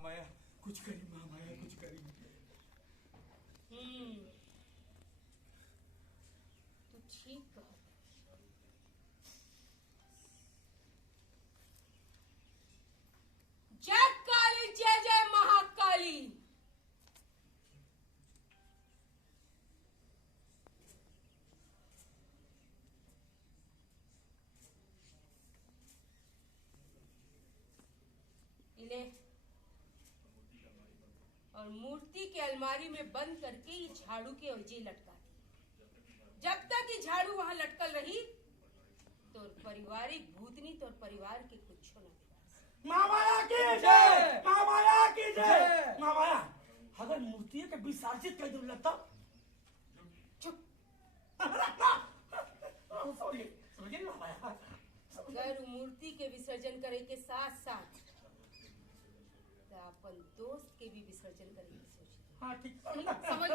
महामाया कुछ करी, महामाया कुछ करी। तू ठीक कहा। जय काली, जय जय महाकाली। ले और मूर्ति के अलमारी में बंद करके ये झाड़ू के ओझे लटका दी। जब तक ये झाड़ू वहां लटकल रही तो पारिवारिक भूतनी तो परिवार के कुछ न बिगाड़। महामाया की जय, महामाया की जय। महामाया अगर मूर्ति के विसर्जित कर दूं लगता चुप। सॉरी समझिए महामाया। अगर मूर्ति के विसर्जन करे के साथ साथ अपन दोस्त के भी विसर्जन करे की सोची। हाँ ठीक समझ